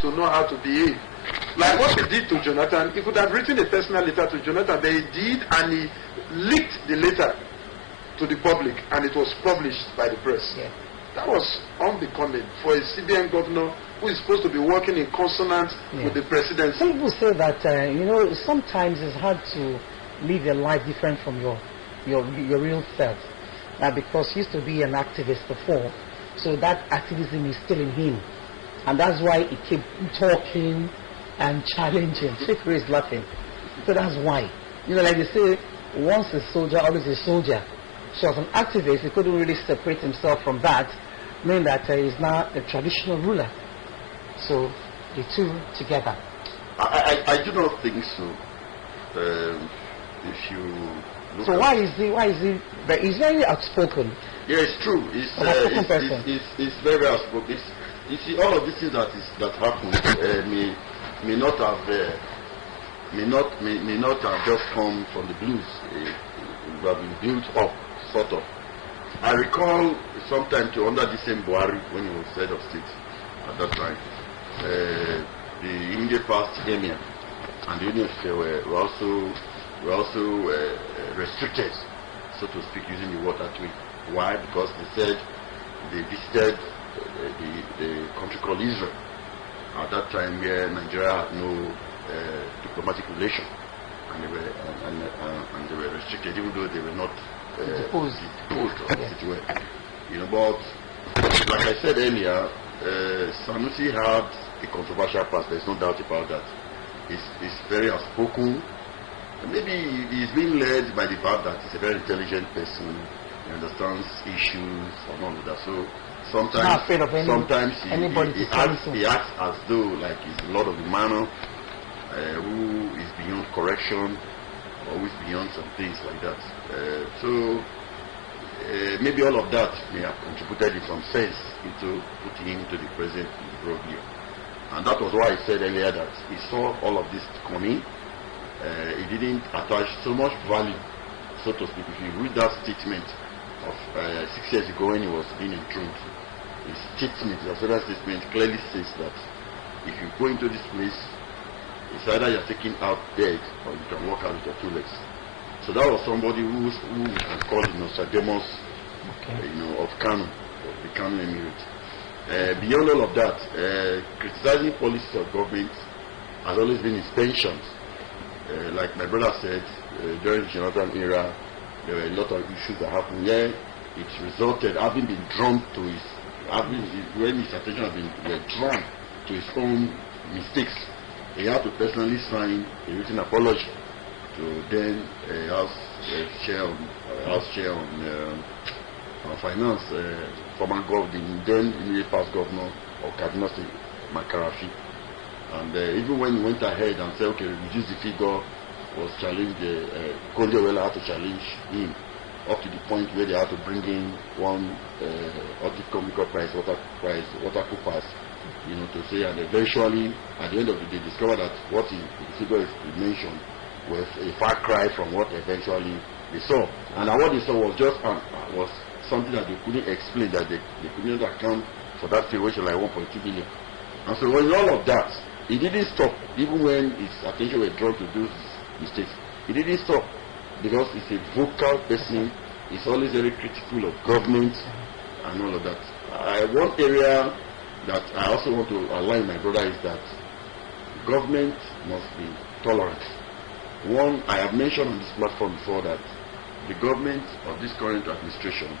to know how to behave. Like what he did to Jonathan, he could have written a personal letter to Jonathan, but he did, and he leaked the letter to the public, and it was published by the press. Yeah. That was unbecoming for a CBN governor who is supposed to be working in consonance with the presidency. Some people say that sometimes it's hard to live your life different from your real self. Because he used to be an activist before, so that activism is still in him, and that's why he kept talking and challenging. Shekri is laughing. So that's why. Like they say, once a soldier, always a soldier. So as an activist, he couldn't really separate himself from that, meaning that he's now a traditional ruler. So the two together. I do not think so. If you look so why is he? But he's very outspoken. Yeah, it's true. It's very outspoken. You see, all of these things that happened may not have just come from the blues. It have been built up, sort of. I recall sometime under the same Warri, when he was head of state at that time, the immediate past emir and the union were also restricted, so to speak, using the word that way. Why? Because they said they visited the country called Israel at that time, where Nigeria had no diplomatic relation, and they were restricted, even though they were not deposed as it were. But like I said earlier, Sanusi had a controversial past. There's no doubt about that. He's very outspoken. Maybe he's being led by the fact that he's a very intelligent person. He understands issues and all of that. So sometimes he acts as though like he's the Lord of the Manor, who is beyond correction, or who is beyond some things like that. Maybe all of that may have contributed in some sense into putting him into the present imbroglio. And that was why I said earlier that he saw all of this coming. He didn't attach so much value, so to speak. If you read that statement of 6 years ago when he was being enthroned, his statement, the Australian statement, clearly says that if you go into this place, it's either you're taken out dead or you can walk out with your 2 legs. So that was somebody who we can call Nostradamus, of Kano, of the Kano Emirate. Beyond all of that, criticizing policies of government has always been his penchant. Like my brother said, during the Jonathan era, there were a lot of issues that happened there. It resulted, having been drawn to when his attention had been drawn to his own mistakes, he had to personally sign a written apology to then House Chair on Finance, former governor, then immediate past governor of Kaduna State, Makarafi. And even when he went ahead and said, okay, reduce the figure, was challenged, Konde had to challenge him up to the point where they had to bring in one horticultural price, water coopers, to say, and eventually, at the end of the day, discovered that what the figure he mentioned was a far cry from what eventually they saw. And what they saw was just was something that they couldn't explain, that they couldn't account for that figure, which was like 1.2 billion. And so when all of that, he didn't stop, even when his attention was drawn to those mistakes. He didn't stop, because he's a vocal person. He's always very critical of government and all of that. One area that I also want to align my brother is that government must be tolerant. One, I have mentioned on this platform before that the government of this current administration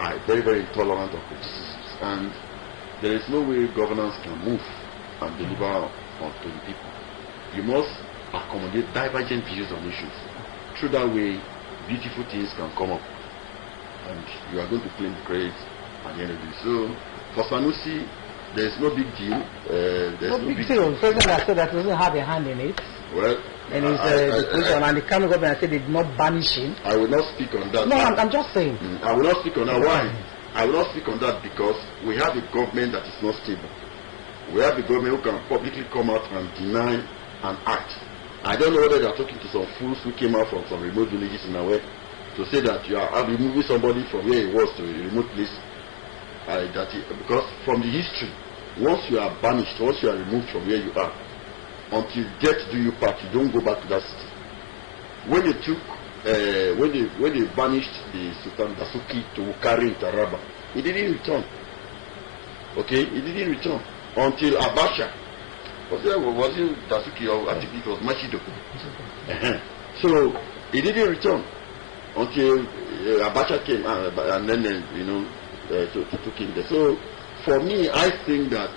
are very, very intolerant of criticisms, and there is no way governance can move and deliver to the people. You must accommodate divergent views on issues. Through that way, beautiful things can come up, and you are going to claim the credit at the end of it. So, for Sanusi, there is no big deal. There's no big deal. The president has said that doesn't have a hand in it. Well, and his position, and the Kano government said they did not banish him. I will not speak on that. No, I'm just saying. I will not speak on that. Why? I will not speak on that because we have a government that is not stable. We have a government who can publicly come out and deny an act. I don't know whether they are talking to some fools who came out from some remote villages in Away to say that you are removing somebody from where he was to a remote place. Because from the history, once you are banished, once you are removed from where you are, until death do you part, you don't go back to that city. When they took, when they banished the Sultan Dasuki to Wukari in Taraba, he didn't return. Okay, he didn't return until Abacha. Was it Dasuki, or I think it was Mashido? So he didn't return until Abacha came, and then took him there. So for me, I think that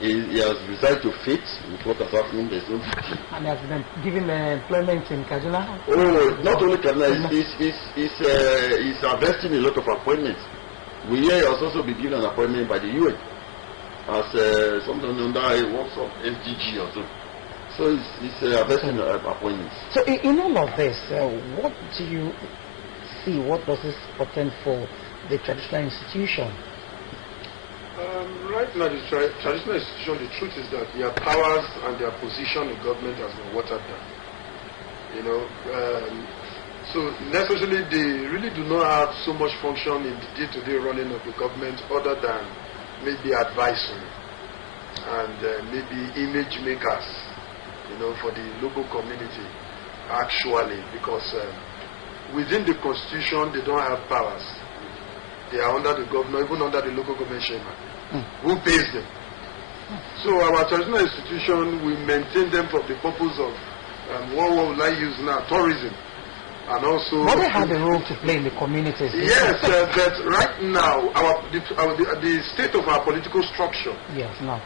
he has resigned to fate with what has happened. There's no victory. And he has been given employment in Kaduna. Oh, not only Kaduna, he's investing in a lot of appointments. We hear he has also been given an appointment by the UN as something under works of FDG or so. So it's investing in appointments. So in all of this, what do you see? What does this portend for the traditional institution? Right now, the traditional institution, the truth is that their powers and their position in government has been watered down. So necessarily they really do not have so much function in the day-to-day running of the government other than maybe advisory and maybe image makers, for the local community, actually, because within the constitution they don't have powers. They are under the governor, even under the local government chairman, who pays them. So our traditional institution, we maintain them for the purpose of what will I use now, tourism, and also. But they have a role to play in the communities. Yes, but right now the state of our political structure, yes, no,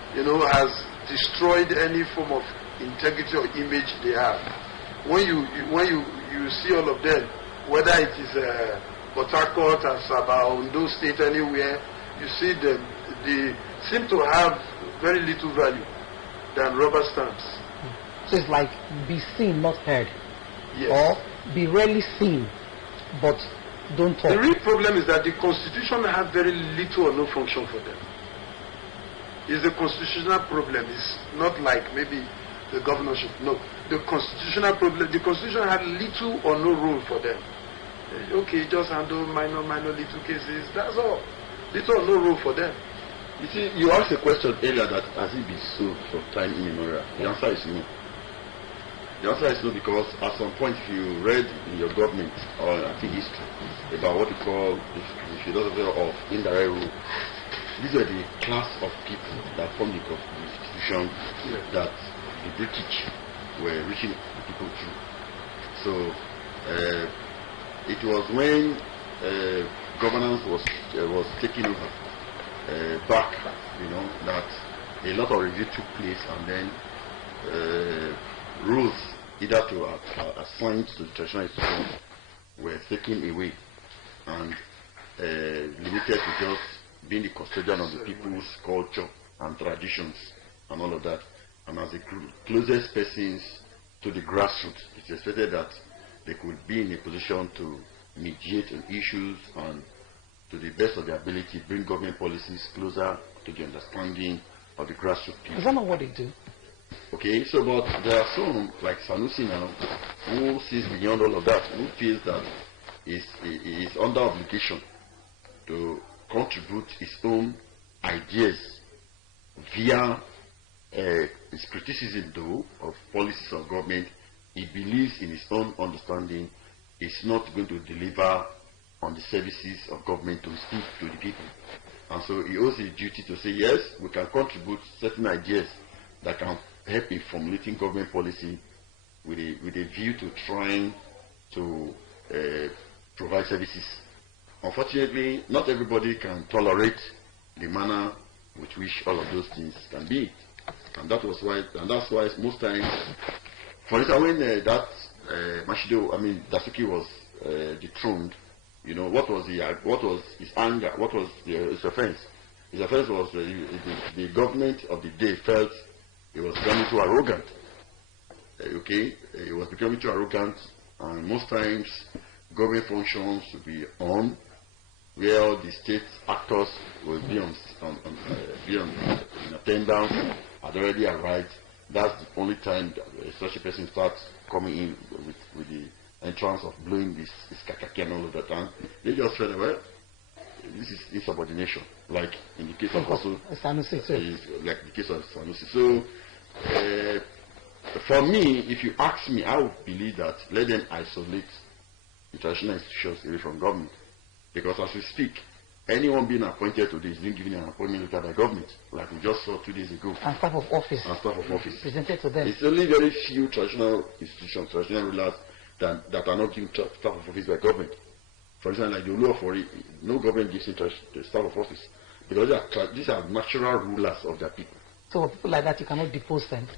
has destroyed any form of integrity or image they have. When you see all of them, whether it is Port Harcourt, Asaba, Ondo State, anywhere, you see them, they seem to have very little value than rubber stamps. So it's like be seen, not heard. Yes. Or be rarely seen, but don't talk. The real problem is that the constitution has very little or no function for them. It's a constitutional problem. It's not like maybe the governorship. No. The constitutional problem, the constitution had little or no role for them. Okay, just handle minor little cases, that's all. Little or no role for them. You see, you asked a question earlier that has it been so from time immemorial? The answer is no. The answer is no, because at some point, if you read in your government or I think history about what you call the philosophy of indirect rule, these are the class of people that form the institution that the British were reaching the people through. So it was when governance was taken over back, that a lot of review took place, and then rules either to assign to the traditional institution were taken away and limited to just being the custodian of the people's culture and traditions and all of that. And as the closest persons to the grassroots, it's expected that they could be in a position to mediate on issues and, to the best of their ability, bring government policies closer to the understanding of the grassroots people. Is that not what they do? Okay, so but there are some, like Sanusi now, who sees beyond all of that, who feels that is under obligation to contribute his own ideas via his criticism, though, of policies of government. He believes in his own understanding is not going to deliver on the services of government to speak to the people. And so he owes his duty to say, yes, we can contribute certain ideas that can help in formulating government policy with a view to trying to provide services. Unfortunately, not everybody can tolerate the manner with which all of those things can be. And that's why most times, for instance, when Dasuki was dethroned, what was his anger? What was his offense? His offense was the government of the day felt he was becoming too arrogant. He was becoming too arrogant, and most times government functions would be on where all the state actors will be in attendance, had already arrived. That's the only time that such a person starts coming in with the entrance of blowing this kakaki and all of that. And they just felt, well, this is insubordination, like in the case of also Sanusi too. like the case of Sanusi. So for me, if you ask me, I would believe that let them isolate the traditional institutions away from government, because as we speak, anyone being appointed today is being given an appointment letter by government, like we just saw 2 days ago. And staff of office. And staff of office. Presented to them. It's only very few traditional institutions, traditional rulers that are not given staff of office by government. For example, like the Olu of Warri, no government gives him the staff of office, because these are natural rulers of their people. So people like that, you cannot depose them.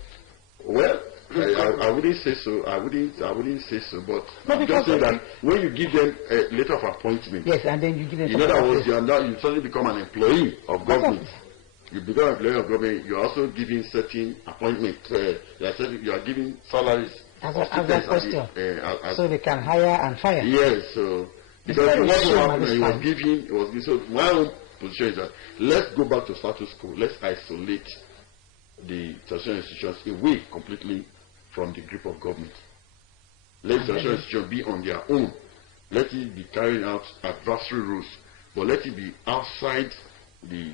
Well, I wouldn't say so. I wouldn't say so. But no, I'm just saying that when you give them a letter of appointment, yes, and then you give them. In other words, you suddenly become an employee of government. You become an employee of government. You are also giving certain appointments. You are giving salaries. As a question. So they can hire and fire. Yes. So because what happened, it was given. So my own position is that let's go back to status quo. Let's isolate the traditional institutions away completely from the grip of government. Let the traditional institutions be on their own. Let it be carrying out adversary rules, but let it be outside the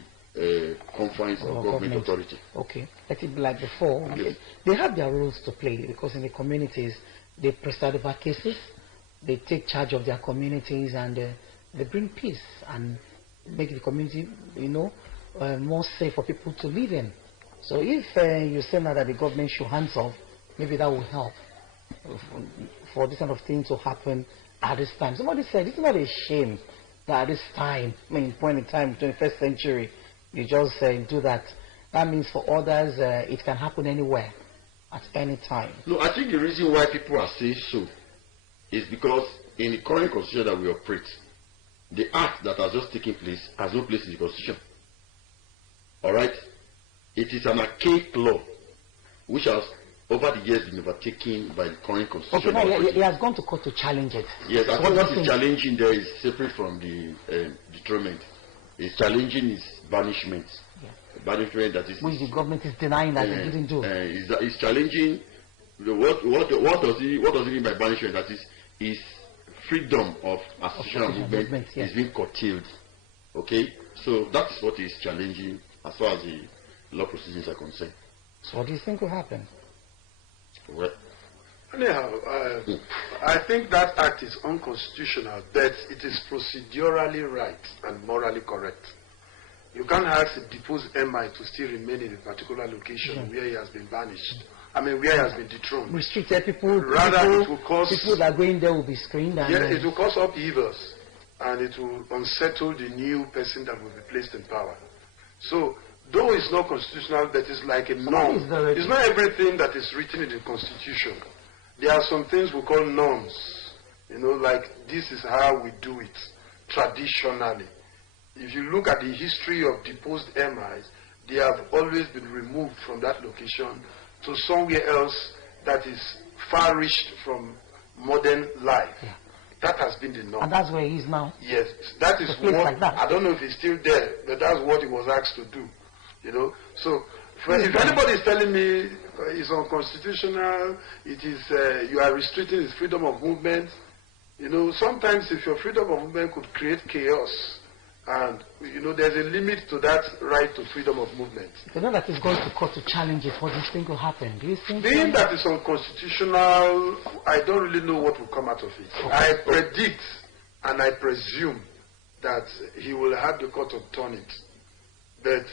confines of government authority. Okay, let it be like before. Yes. They have their roles to play, because in the communities they preside over cases, they take charge of their communities, and they bring peace and make the community, more safe for people to live in. So if you say now that the government should hands off, maybe that will help for this kind of thing to happen at this time. Somebody said it's not a shame that at this time, point in time, 21st century, you just do that. That means for others, it can happen anywhere, at any time. No, I think the reason why people are saying so is because in the current constitution that we operate, the act that has just taken place has no place in the constitution. All right? It is an archaic law which has over the years been overtaken by the current constitution. Okay, now he has gone to court to challenge it. Yes, I think what is challenging there is separate from the dethronement. It's challenging his banishment. Yeah. Banishment that is... Which the government is denying that they didn't do. It's challenging... What does he mean by banishment? That is, his freedom of association and movement is being curtailed. Okay? So that is what is challenging as far as the law proceedings are concerned. So what do you think will happen? Well, anyhow, I think that act is unconstitutional, but it is procedurally right and morally correct. You can't ask a deposed MI to still remain in a particular location where he has been banished. Where he has been dethroned. Restricted people. Rather, it will cause people that go in there will be screened. And it will cause upheavals, and it will unsettle the new person that will be placed in power. So, though it's not constitutional, but it's like a norm. It's not everything that is written in the Constitution. There are some things we call norms. Like this is how we do it traditionally. If you look at the history of deposed MIs, they have always been removed from that location to somewhere else that is far-reached from modern life. Yeah. That has been the norm. And that's where he is now? Yes. That is what, like that. I don't know if he's still there, but that's what he was asked to do. So if anybody is telling me it's unconstitutional, it is you are restricting his freedom of movement, sometimes if your freedom of movement could create chaos, and there's a limit to that right to freedom of movement. If you know that he's going to court to challenge it, what do you think will happen? Do you think being that it's unconstitutional, I don't really know what will come out of it. Okay. I predict and I presume that he will have the court overturn it, but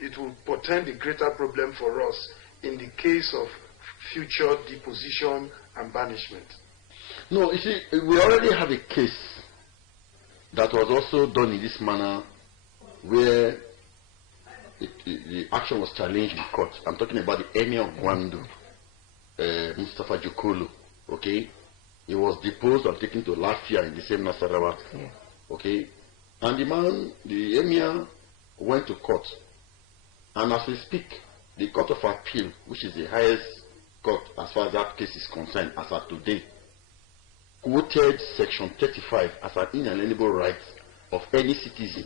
it will portend a greater problem for us in the case of future deposition and banishment. No, you see, we already have a case that was also done in this manner, where the action was challenged in court. I'm talking about the Emir of Gwandu, Mustafa Jokolo. Okay, he was deposed and taken to Lafia in the same Nasarawa. Yeah. Okay, and the Emir went to court, and as we speak, the Court of Appeal, which is the highest court as far as that case is concerned, as of today, quoted Section 35 as an inalienable right of any citizen,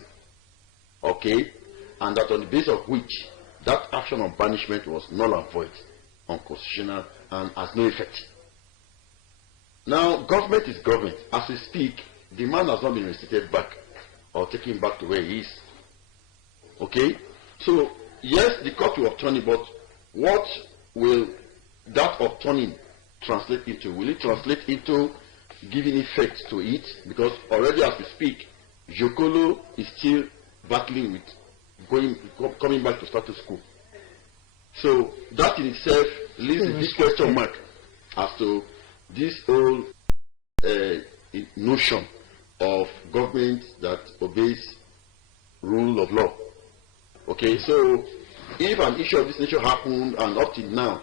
okay, and that on the basis of which that action of banishment was null and void, unconstitutional, and has no effect. Now, government is government. As we speak, the man has not been reinstated back, or take him back to where he is. Okay? So, yes, the court will upturn it, but what will that upturning translate into? Will it translate into giving effect to it? Because already as we speak, Jokolo is still battling with coming back to status quo. So that in itself leaves a big question mark as to this whole notion of government that obeys rule of law. Okay, so if an issue of this nature happened and up till now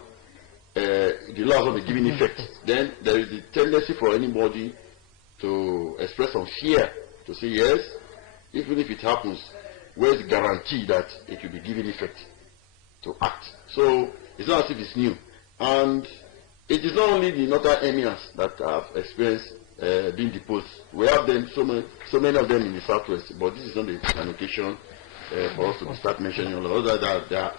the law has not been given effect, then there is the tendency for anybody to express some fear, to say yes, even if it happens, where's the guarantee that it will be given effect to act? So it's not as if it's new. And it is not only the northern emirs that have experienced being deposed. We have them, so many of them in the southwest, but this is not an occasion for us to start mentioning all of that.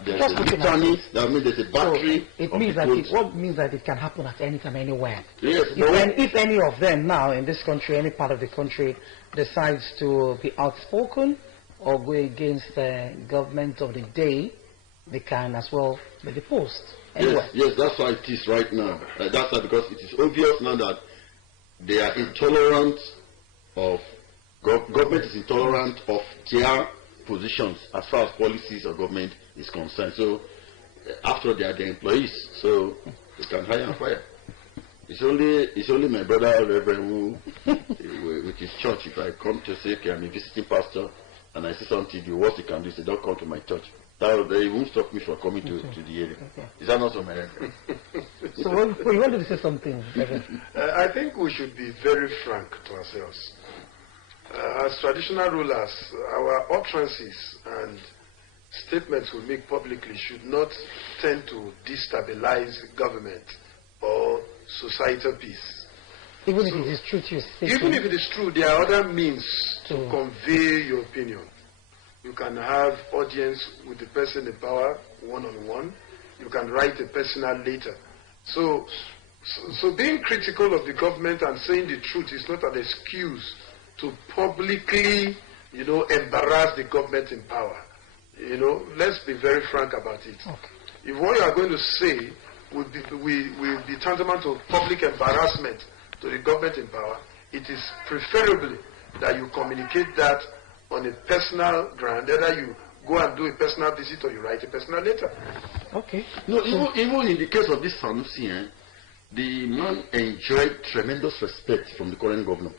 There's a litany, that means there's a battery. So it means that what means that it can happen at any time, anywhere. Yes, if any of them now in this country, any part of the country, decides to be outspoken or go against the government of the day, they can as well be deposed. Anyway. Yes, that's why it is right now. That's why, because it is obvious now that they are intolerant of government is intolerant of their positions as far as policies of government is concerned. So after they are the employees, so they can hire and fire. It's only my brother Reverend who with his church, if I come to say, okay, I'm a visiting pastor and I see something, the worst you can do is say, don't come to my church. They won't stop me from coming to the area. Okay. Is that not so, my reverend? So you wanted to say something, I think we should be very frank to ourselves. As traditional rulers, our utterances and statements we make publicly should not tend to destabilize government or societal peace. Even if it is true to your statement. Even if it is true, there are other means to convey your opinion. You can have audience with the person in power, one-on-one. You can write a personal letter. So being critical of the government and saying the truth is not an excuse to publicly, embarrass the government in power. Let's be very frank about it. Okay. If what you are going to say will be tantamount to public embarrassment to the government in power, it is preferably that you communicate that on a personal ground, either you go and do a personal visit or you write a personal letter. Okay. No, even in the case of this Sanusi, the man enjoyed tremendous respect from the current governor.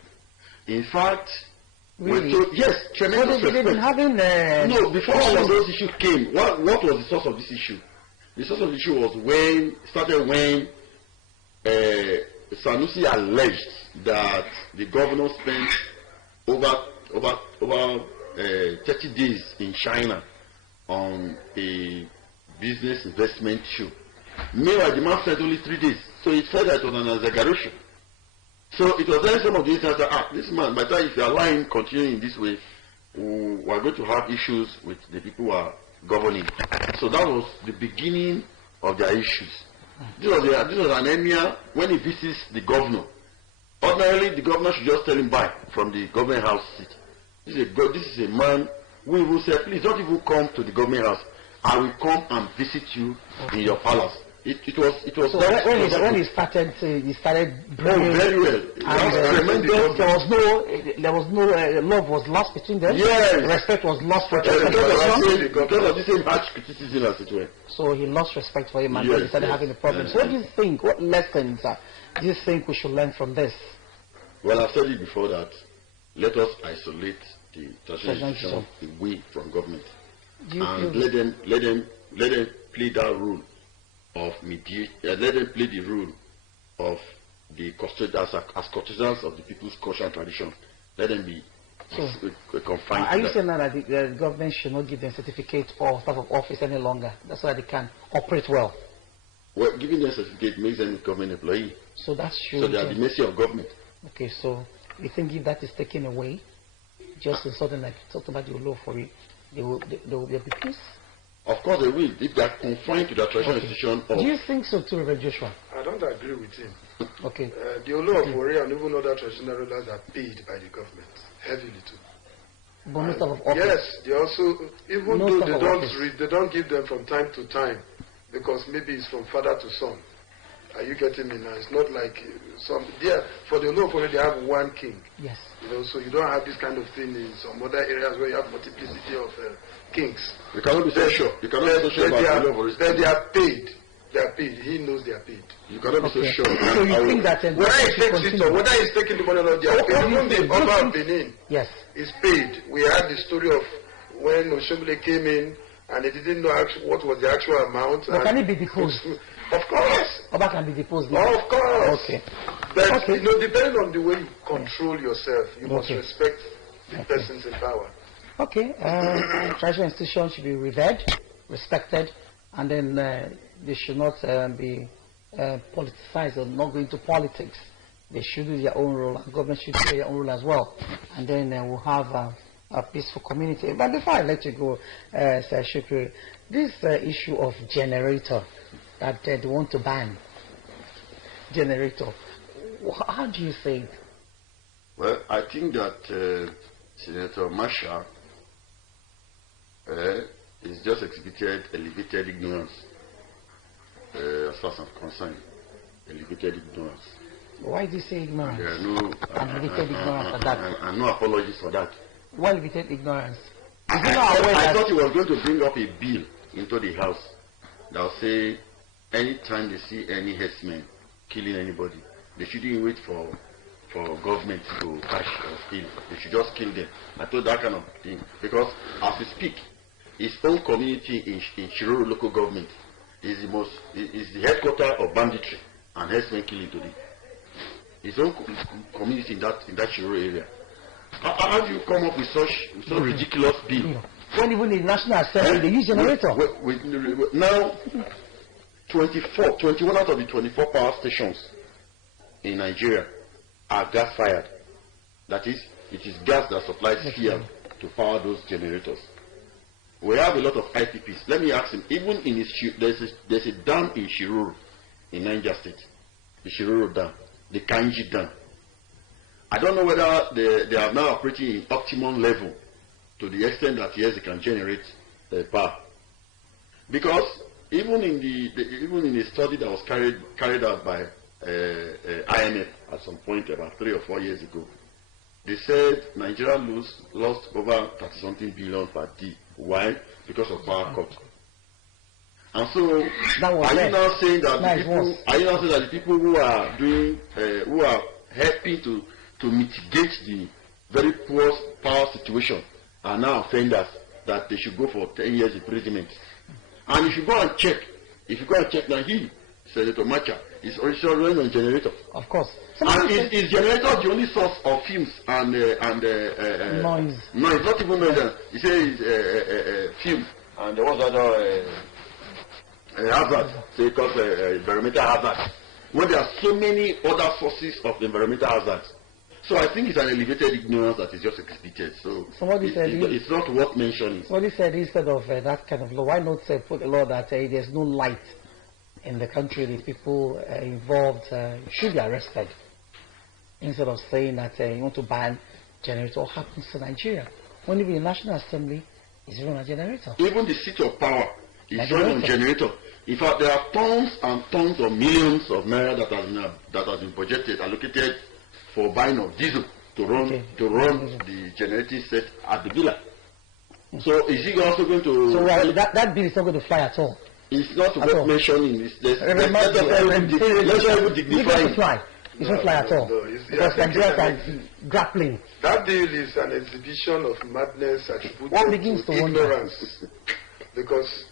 In fact, really? Yes, tremendous respect. Been having, no, before all of those issues came, what was the source of this issue? The source of the issue was when Sanusi alleged that the governor spent over 30 days in China on a business investment show. Meanwhile, the man spent only 3 days. So it said that it was an exaggeration. So it was then some of the instances that, this man, by the time if you are lying, continuing in this way, we are going to have issues with the people who are governing. So that was the beginning of their issues. This was an emir when he visits the governor. Ordinarily, the governor should just tell him bye from the government house seat. This is a man who will say, please don't even come to the government house. I will come and visit you in your palace. It was. So when he started bringing. Oh, very well. There was no love was lost between them. Yes. Respect was lost for because of the same harsh criticism as it were. So he lost respect for him and then he started having a problem. So what do you think? What lessons do you think we should learn from this? Well, I've said it before that let us isolate the traditional institution away from government and let them play that role of mediation. Let them play the role of the custodians as custodians of the people's culture and tradition. Let them be confined. Are you saying now that the government should not give them certificate or staff of office any longer? That's why they can operate well. Well, giving them certificate makes them a government employee. So that's true. So they are at the mercy of government. Okay, so you think if that is taken away, just in something like you talked about the law for it, there will be peace? Of course they will, if they are confined to the traditional institution. Do you think so too, Reverend Joshua? I don't agree with him. Okay. The law of warri and even other traditional rulers are paid by the government, heavily too. bonus of office. Yes, they also, even No though stuff of office. they don't give them from time to time, because maybe it's from father to son. Are you getting me now? It's not like some there for the law they have one king. Yes. You know, so you don't have this kind of thing in some other areas where you have multiplicity of kings. You cannot be so sure. You cannot be so sure about the law. They are paid. They are paid. He knows they are paid. You cannot be so sure. So you think that whether he's taking the money or not, they are paid. Even the Oba of Benin is paid. We had the story of when Oshomole came in and he didn't know what was the actual amount. But can it be deposed? Of course. Oba can be deposed. Of course. Okay. But you know, depending on the way you control yourself, you must respect the persons in power. Okay. Treasury institutions should be revered, respected, and then they should not be politicized or not go into politics. They should do their own role, and government should play their own role as well. And then we'll have a peaceful community. But before I let you go, Sir Shukri, this issue of generator that they want to ban, generator, how do you think? Well, I think that Senator Marshall is just exhibited elevated ignorance as far as I'm concerned. Elevated ignorance. Why do you say ignorance? There are no elevated ignorance for that. And no apologies for that. Why elevated ignorance? I thought he was going to bring up a bill into the House that will say anytime they see any herdsmen killing anybody, they shouldn't wait for government to catch or steal. They should just kill them. I thought that kind of thing. Because as we speak, his own community in Shiroro local government is the headquarters of banditry and herdsmen killing today. His own community in that Shiroro area. How do you come up with such ridiculous bill? When even in the National Assembly they use generator. Now 21 out of the 24 power stations in Nigeria are gas fired. That is, it is gas that supplies fuel to power those generators. We have a lot of IPPs. Let me ask him, even in there's a dam in Shiroro in Niger State, the Shiroro Dam, the Kanji Dam. I don't know whether they are now operating in optimum level to the extent that yes, they can generate power. Because even in the study that was carried out by IMF at some point about 3 or 4 years ago, they said Nigeria lost over 30-something billion per day. Why? Because of power cut. And so, are you now saying that the people who are doing, who are helping to mitigate the very poor power situation are now offenders that they should go for 10 years imprisonment? And if you go and check now, Senator Macha, is also running on generator. Of course. And is generator the only source of fumes and noise? No, it's not even noise. He says fume and there was other hazard. So it calls environmental hazard. When there are so many other sources of environmental hazards. So I think it's an elevated ignorance that is just exhibited. So it's not worth mentioning. Somebody said instead of that kind of law, why not put a law that there's no light in the country, the people involved should be arrested, instead of saying that you want to ban generator. What happens to Nigeria when even the National Assembly is run on generator? Even the seat of power is run on generator. In fact, there are tons and tons of millions of naira that has been budgeted, allocated for buying of diesel to run the generating set at the villa. So is he also going to? So that bill is not going to fly at all. It's not worth mentioning. Let's not even dignify it. It's not fly at all. Because Nigerians are grappling. That deal is an exhibition of madness attributed to ignorance. Because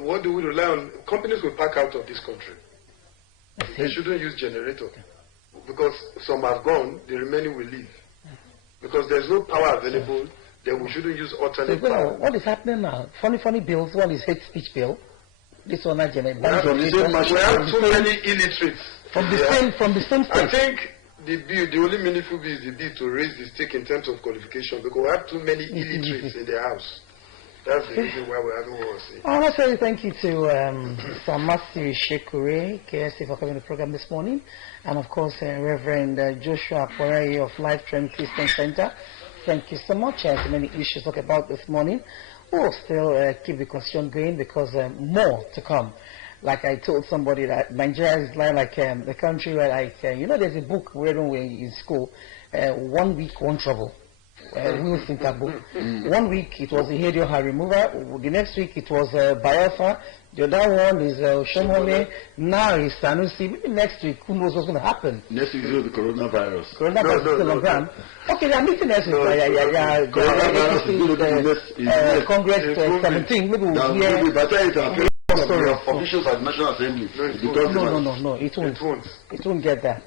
what do we rely on? Companies will pack out of this country. They shouldn't use generator. Because some have gone, the remaining will leave. Because there's no power available, then we shouldn't use alternate power. What is happening now? Funny bills. One is hate speech bill. This one not generator. We have too many illiterates. From the same state. I think the only meaningful bill is the bill to raise the stake in terms of qualification, because we have too many illiterates in the house. That's the reason why we're having what we're saying. I want to say thank you to Sir Matthew Shekure, KSC, for coming to the program this morning, and of course Reverend Joshua Porey of Life Trend Christian Center thank you so much. So many issues to talk about this morning. We'll still keep the conversation going because more to come. Like I told somebody that Nigeria is like the country where, like, there's a book we read when we were in school, 1 week, 1 trouble. Will think that book. 1 week it was the radio hair remover. The next week it was Biafra. The other one is Shomole. Now it's Sanusi. Maybe next week, who knows what's going to happen? Next week is the coronavirus. Coronavirus is still on ground. Okay, they are meeting next week. Coronavirus is going to be Congress 17. Maybe we'll hear. Officials at the National Assembly. No, it won't. It won't get that.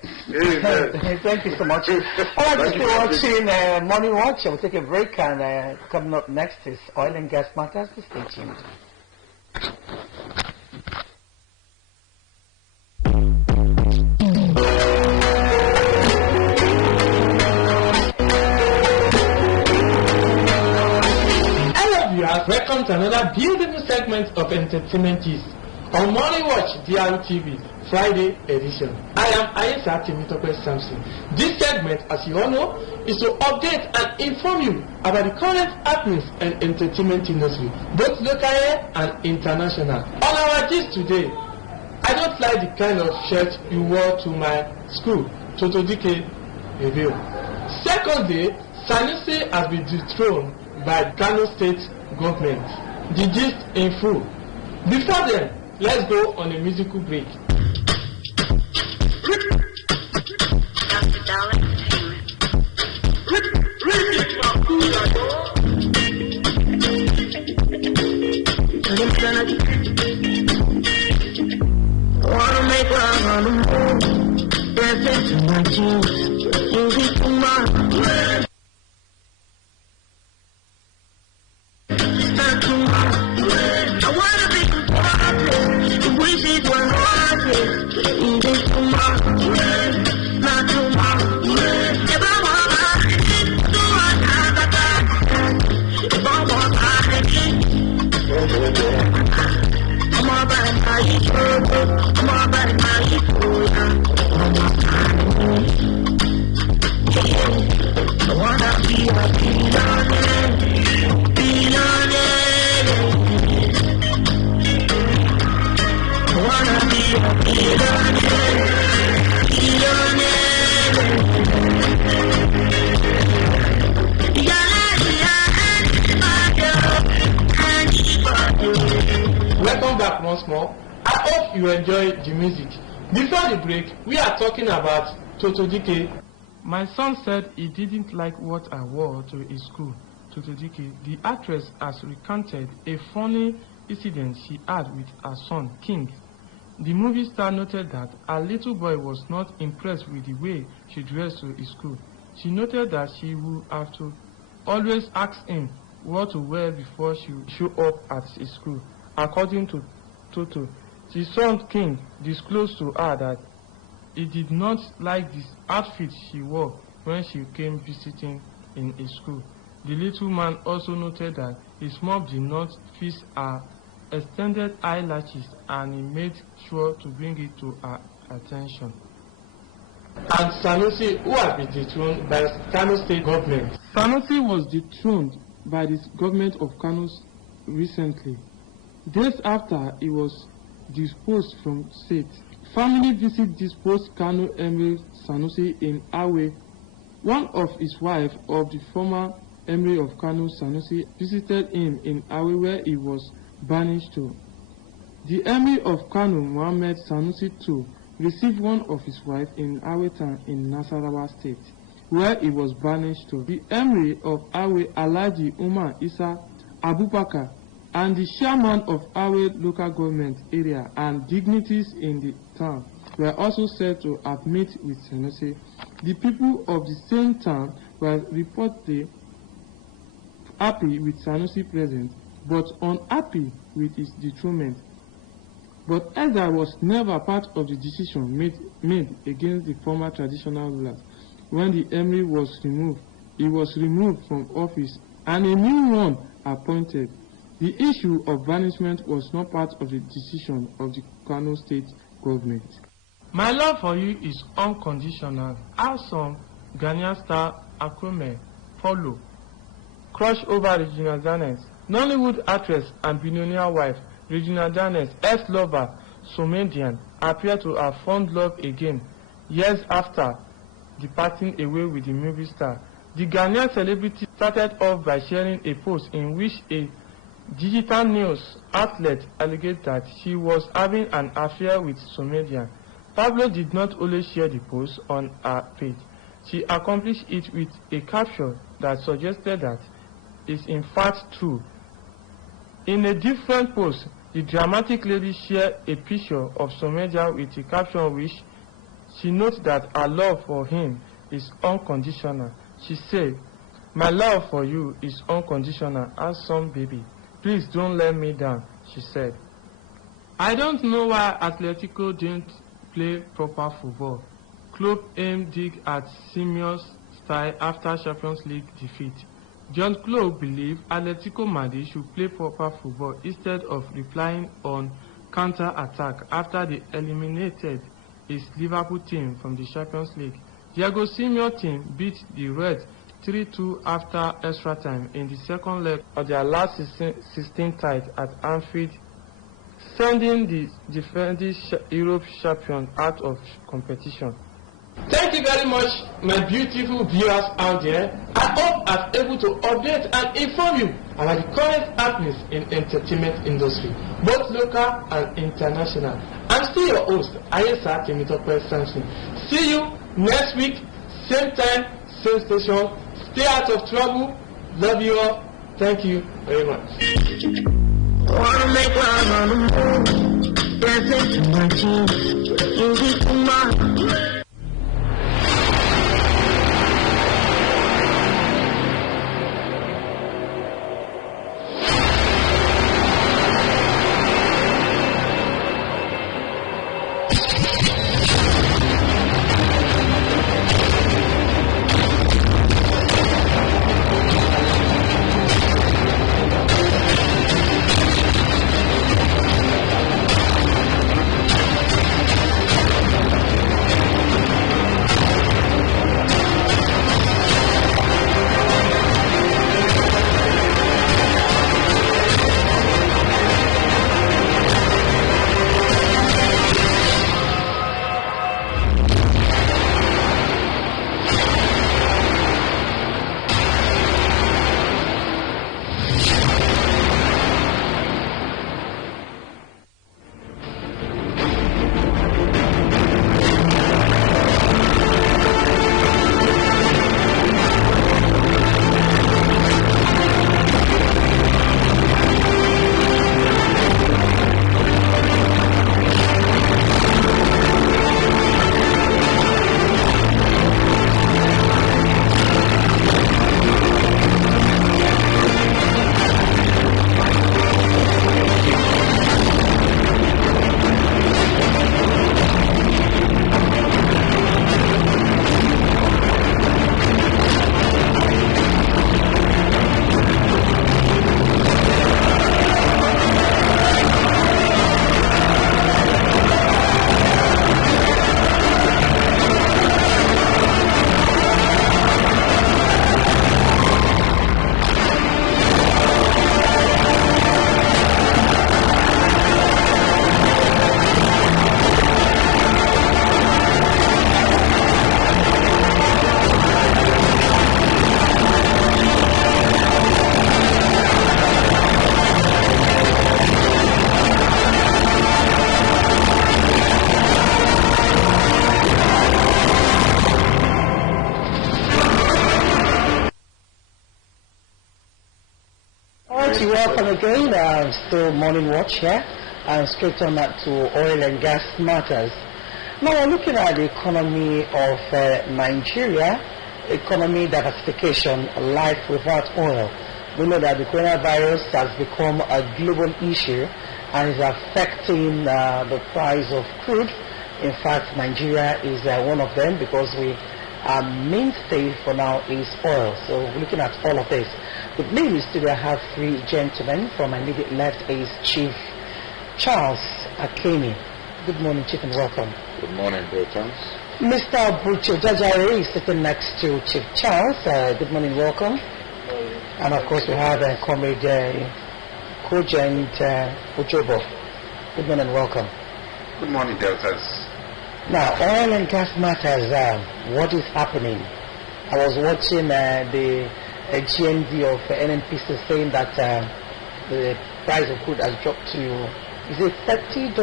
Thank you so much. All right, you're watching Morning Watch. We'll take a break, and coming up next is Oil and Gas Matters. Stay tuned. Welcome to another beautiful segment of Entertainment Gist on Morning Watch drtv Friday edition. I am Ayesa Timitope Samson. This segment, as you all know, is to update and inform you about the current happenings and entertainment industry, both locally and international. On our gist today, I don't like the kind of shirt you wore to my school, Totodike Review. Secondly, Sanusi has been dethroned by Kano State government. The gist in full. Before then, let's go on a musical break. Wanna make love on the moon, dancing to my tunes, music to my Welcome back once more. I hope you enjoy the music. Before the break, we are talking about Totodike. My son said he didn't like what I wore to his school. Totodike, the actress, has recounted a funny incident she had with her son, King. The movie star noted that her little boy was not impressed with the way she dressed to his school. She noted that she would have to always ask him what to wear before she would show up at his school. According to Toto, the son King disclosed to her that he did not like the outfit she wore when she came visiting in his school. The little man also noted that his mom did not fix her extended eyelashes, and he made sure to bring it to her attention. And Sanusi, who has been dethroned by Kano State government. Sanusi was dethroned by the government of Kano recently. Days after he was disposed from state. Family visit disposed Kano Emir Sanusi in Awe. One of his wives of the former Emir of Kano, Sanusi, visited him in Awe, where he was banished to. The Emir of Kano, Muhammad Sanusi II, received one of his wives in Awe town in Nasarawa state, where he was banished to. The Emir of Awe, Alhaji Umar Isa Abubakar, and the chairman of Awe local government area and dignitaries in the town were also said to have met with Sanusi. The people of the same town were reportedly happy with Sanusi present, but unhappy with his dethronement. But Ezra was never part of the decision made against the former traditional rulers. When the Emir was removed, he was removed from office and a new one appointed. The issue of banishment was not part of the decision of the Kano State government. My love for you is unconditional. Our song, Ghanaian star Akweme, Follow, crush over Regina Daniels. Nollywood actress and billionaire wife Regina Daniels' ex-lover Somedian appeared to have found love again years after departing away with the movie star. The Ghanaian celebrity started off by sharing a post in which a digital news outlet alleged that she was having an affair with Somedian. Pablo did not only share the post on her page, she accomplished it with a caption that suggested that it's in fact true. In a different post, the dramatic lady shared a picture of Somedian with a caption which she notes that her love for him is unconditional. She said, "My love for you is unconditional, handsome baby. Please don't let me down," she said. I don't know why Atletico didn't play proper football. Klopp aimed dig at Simeone's style after Champions League defeat. John Klopp believed Atletico Madrid should play proper football instead of relying on counter-attack after they eliminated his Liverpool team from the Champions League. Diego Simeone's team beat the Reds 3-2 after extra time in the second leg of their last 16 tie at Anfield, sending the defending Europe champion out of competition. Thank you very much, my beautiful viewers out there. I hope I'm able to update and inform you about the current happenings in entertainment industry, both local and international. I'm still your host, Ayesa Temitope Samson. See you next week, same time, same station. Stay out of trouble. Love you all. Thank you very much. Wanna make love on the moon, dancing to my jeans, music to my Welcome again, still Morning Watch here, and straight on that to oil and gas matters. Now we're looking at the economy of Nigeria, economy diversification, life without oil. We know that the coronavirus has become a global issue and is affecting the price of crude. In fact, Nigeria is one of them because our mainstay for now is oil. So we're looking at all of this. With me in the studio, I have three gentlemen. From my immediate left is Chief Charles Akemi. Good morning, Chief, and welcome. Good morning, Bertans. Mr. Bucho Jajare is sitting next to Chief Charles. Good morning, welcome. And of course we have Comrade Cogent Ojobo. Good morning and welcome. Good morning, Deltas. Now, oil and gas matters, what is happening? I was watching the GMD of NNPC saying that the price of crude has dropped to, is it $30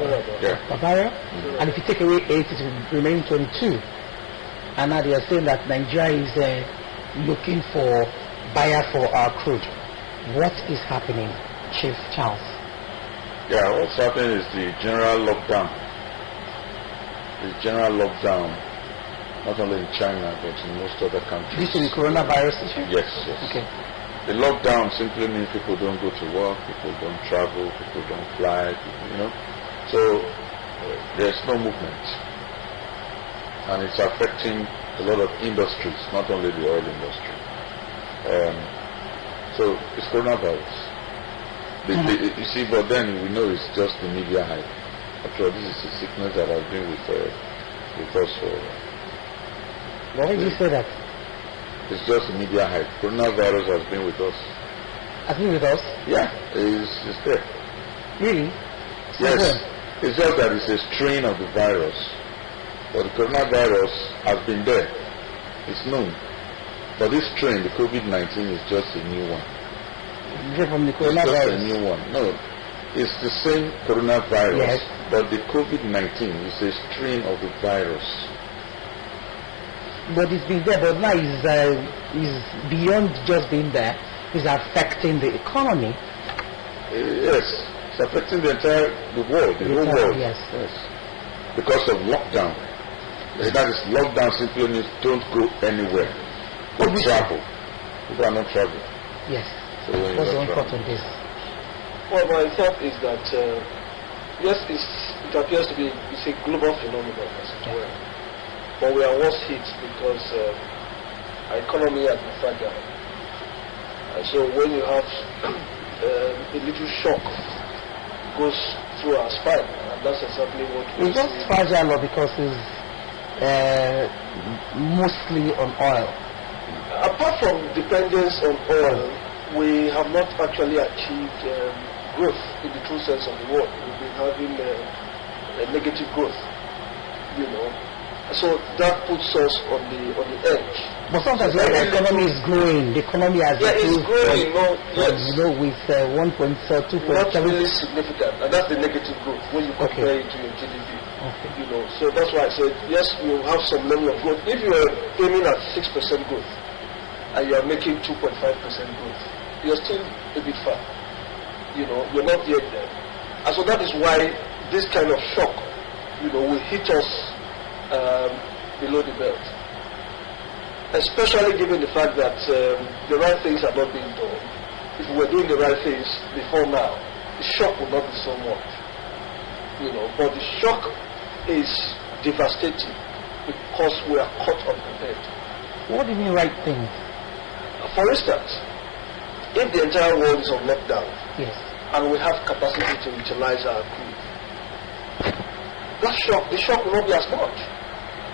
a barrel? And if you take away 8, it will remain 22. And now they are saying that Nigeria is looking for buyer for our crude. What is happening, Chief Charles? Yeah, what's happening is the general lockdown. The general lockdown, not only in China, but in most other countries. This is the coronavirus issue? Yes, yes. Okay. The lockdown simply means people don't go to work, people don't travel, people don't fly, So there's no movement. And it's affecting a lot of industries, not only the oil industry. So it's coronavirus. You see, but then we know it's just the media hype. After all, this is a sickness that has been with us for... Why did you say that? It's just the media hype. Coronavirus has been with us. Has been with us? Yeah, it's there. Really? Yes. It's just that it's a strain of the virus. But the coronavirus has been there. It's known. But this strain, the COVID-19, is just a new one. From the It's just a coronavirus? new one. No, it's the same coronavirus, Yes. but the COVID-19 is a strain of the virus. But it's been there, but now is beyond just being there. It's affecting the economy. Yes, it's affecting the world, the whole world. Yes. Because of lockdown. That is, lockdown simply means don't go anywhere. Don't travel. People are not traveling. Yes. So when What's you're the not important traveling. this? Well, my thought is that, yes, it appears to be a global phenomenon as it were. But we are worse hit because our economy has been fragile. And so when you have a little shock goes through our spine, and that's exactly what we It's just fragile because it's mostly on oil. Apart from dependence on oil, we have not actually achieved growth in the true sense of the word. We've been having a negative growth, So that puts us on the edge. But sometimes when the economy is growing, the economy has it's growing. with 1.2. Not really significant, and that's the negative growth when you compare it to your GDP. Okay. So that's why I said yes, you have some level of growth. If you are aiming at 6% growth and you are making 2.5% growth, you're still a bit far. You're not yet there, and so that is why this kind of shock, will hit us below the belt. Especially given the fact that the right things are not being done. If we were doing the right things before now, the shock would not be so much. But the shock is devastating because we are caught unprepared. What do you mean right things? For instance, if the entire world is on lockdown, Yes. and we have capacity to utilize our crude, the shock will not be as much.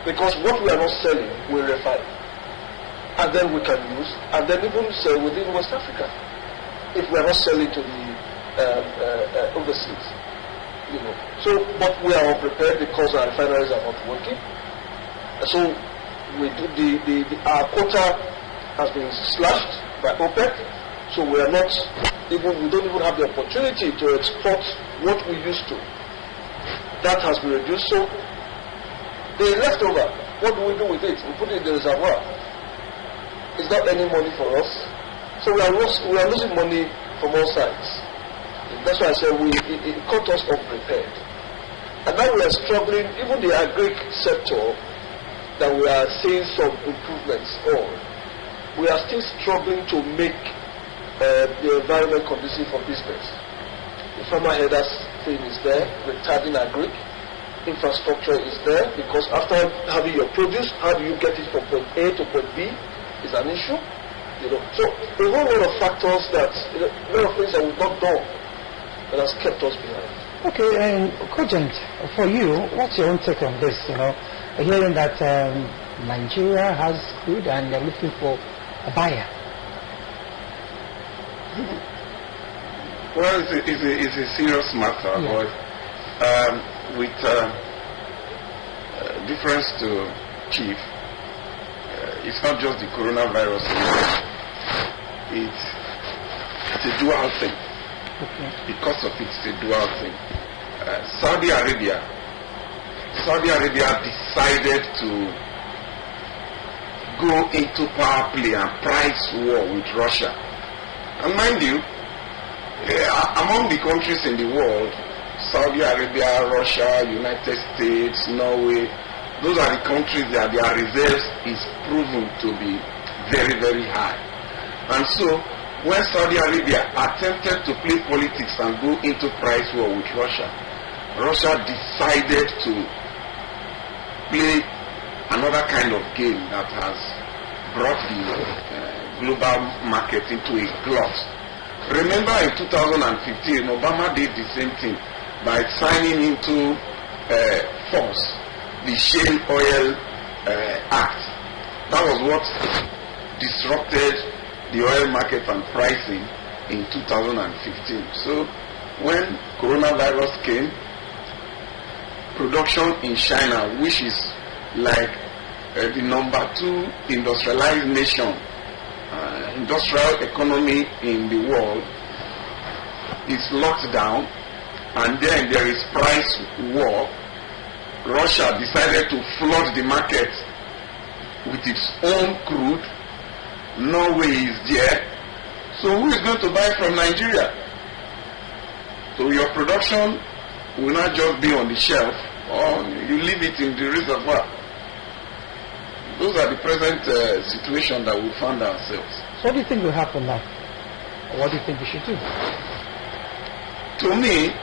Because what we are not selling, we refine. And then we can use, and then even sell within West Africa. If we are not selling to the overseas. So, but we are unprepared because our refineries are not working. So, we do our quota has been slashed by OPEC. So we don't even have the opportunity to export what we used to. That has been reduced. So the leftover, what do we do with it? We put it in the reservoir. It's not any money for us. So we are losing money from all sides. That's why I said it caught us unprepared. And now we are struggling, even the agric sector that we are seeing some improvements on, we are still struggling to make the environment conducive for business. The farmer headers thing is there, retarding agric. Infrastructure is there, because after having your produce, how do you get it from point A to point B is an issue. So a whole lot of factors that, a lot of things that we've not done that has kept us behind. Okay, and Cogent, for you, what's your own take on this? Hearing that Nigeria has crude and they're looking for a buyer. Well, it's a serious matter, but with difference to Chief, it's not just the coronavirus. It's a dual thing. Okay. Because of it, it's a dual thing. Saudi Arabia decided to go into power play and price war with Russia. And mind you, among the countries in the world, Saudi Arabia, Russia, United States, Norway, those are the countries that their reserves is proven to be very, very high. And so, when Saudi Arabia attempted to play politics and go into price war with Russia, Russia decided to play another kind of game that has brought the global market into a glut. Remember in 2015, Obama did the same thing by signing into force the Shale Oil Act. That was what disrupted the oil market and pricing in 2015. So when coronavirus came, production in China, which is like the number 2 industrialized nation, industrial economy in the world, is locked down, and then there is price war. Russia decided to flood the market with its own crude. Norway is there. So who is going to buy from Nigeria? So your production will not just be on the shelf, or you leave it in the reservoir. Those are the present situation that we found ourselves. So what do you think will happen now? Or what do you think we should do? To me,